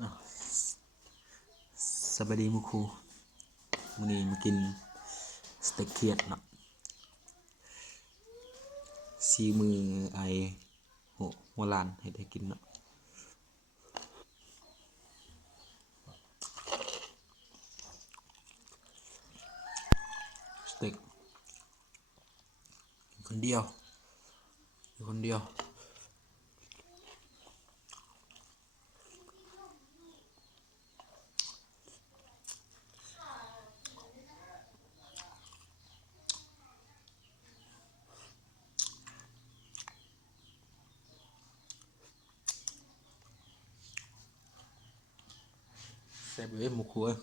อ่ะสวัสดีมุคูมื้อนี้มากินสเต็กเขียดเนาะซีมือไอหัวลานเฮ็ดให้กินเนาะสเต็กกินคนเดียวกินคนเดียวแซ่บเว้ยมุคูเอ้ย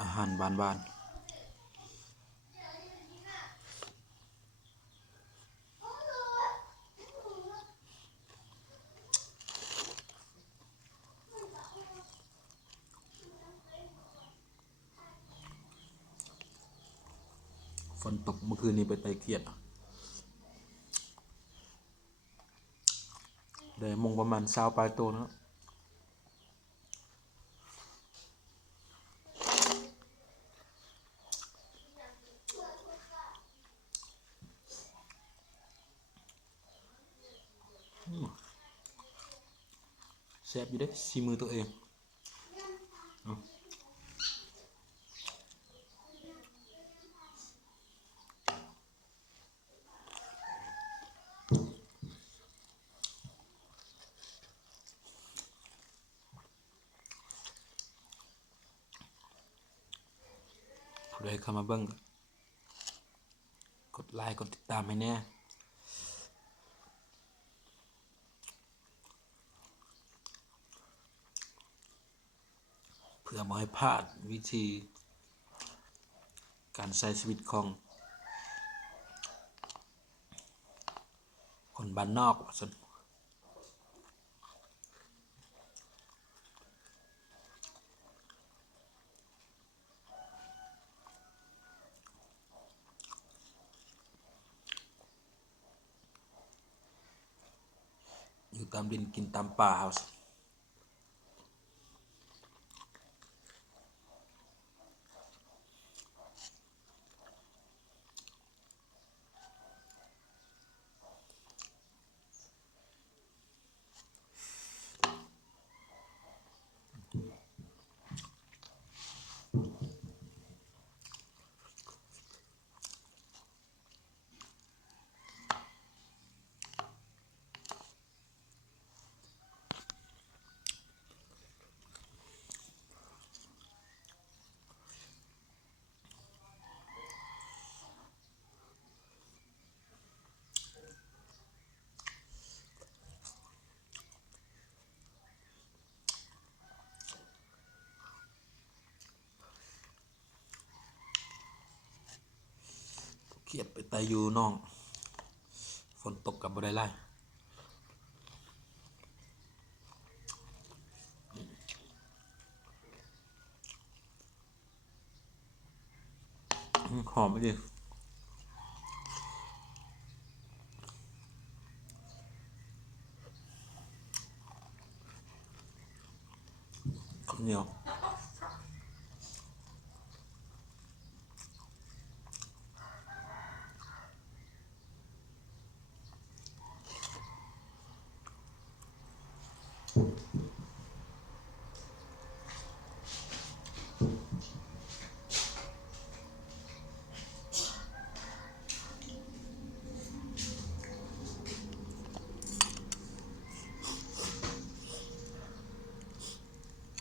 อาหารบ้านๆฝนตกเมื่อคืนนี้ไปไต่เขียดได้มงประมาณ20ปลายตัวเนาะแซ่บอยู่เด้ซีมือตัวเองเนาะผู้ใดเข้ามาเบิ่งกดไลค์กดติดตามให้แน่เพื่อบ่ให้พลาดวิธีการใช้ชีวิตของคนบ้านนอกว่าซั่นอยู่ตามดินกินตามป่าเฮาสิเครียดไปแต่อยู่น้องฝนตกกับบ่ได้ไล่หอมไปดิข้าวเหนียว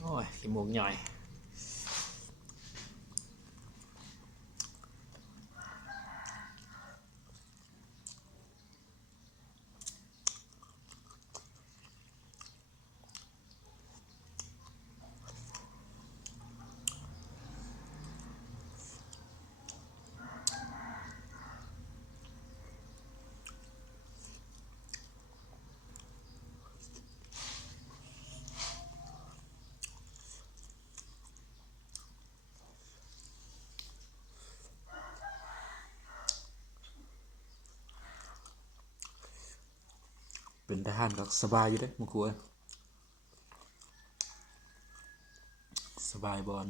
โอ้ยขี้มูกใหญ่ เป็นทหารก็สบายอยู่เด้มึงครูเอ้ยสบายบอล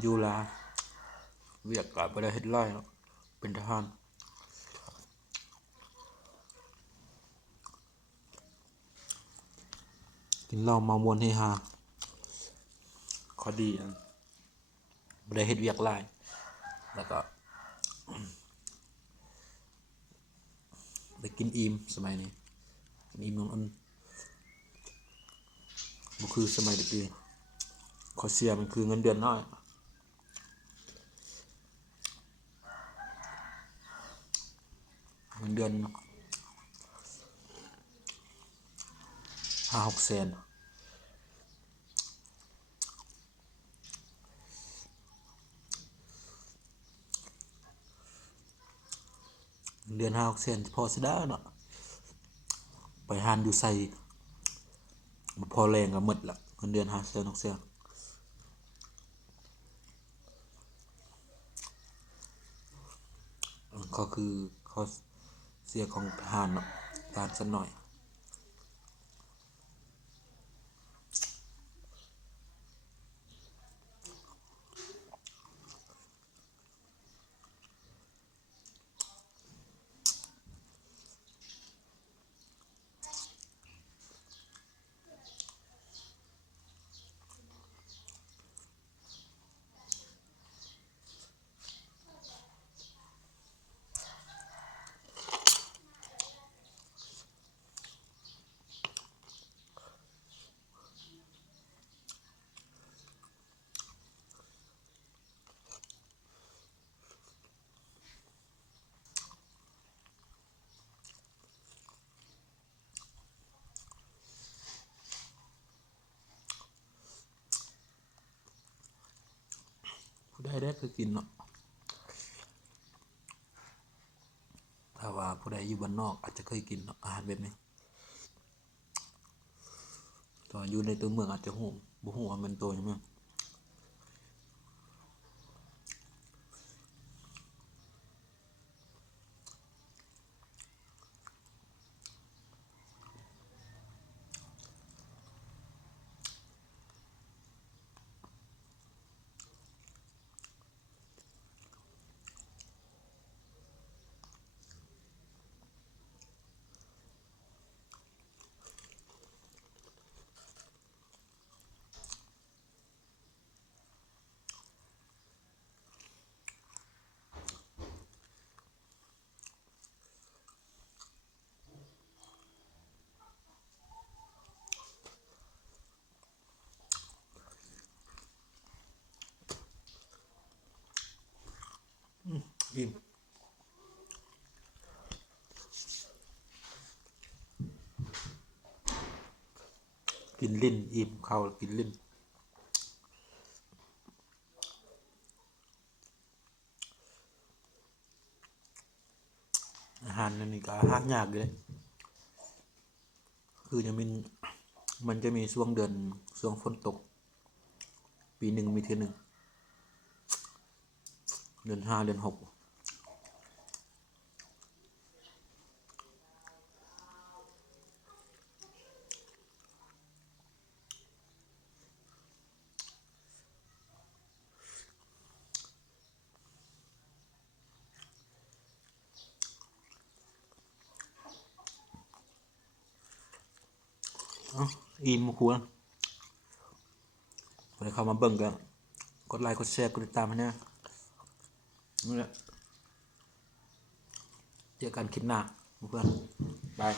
อยู่ลาเวียกกับบ่ได้เฮ็ดไรเนาะเป็นทหารกินเหล้าเมามวนเฮฮาข้อดีบ่ได้เฮ็ดเวียกไรแล้วก็ได้กินอิ่มสมัยนี้กินอิ่มนอนอุ่นบ่คือสมัยตะกี้ข้อเสียมันคือเงินเดือนน้อยเงินเดือน5-6 แสนเดือน5-6 แสนพอสิได้เนาะไปหานอยู่ใส่บ่พอแรงก็หมดละเงินเดือน5 แสน 6 แสนก็คือข้อเสียของทหารเนาะการสักหน่อยผู้ใดได้เคยกินเนาะถ้าว่าผู้ใดอยู่บ้านนอกอาจจะเคยกินเนาะอาหารแบบนี้ตอนอยู่ในตัวเมืองอาจจะฮู้บ่ฮู้ว่ามันตัวหยังมั้งอิ่มกินลิ้นอิ่มข้าวกินลิ้นอาหารนั่นนี่ก็หายากอยู่เลยคือมันจะมีช่วงเดือนช่วงฝนตกปีหนึ่งมีเทื่อหนึ่งเดือน5เดือน6อิ่มครัวไปเข้ามาเบิ่งกันกดไลค์กดแชร์กดติดตามให้นะนี่แหละเจอกันคลิปหน้าเพื่อนบาย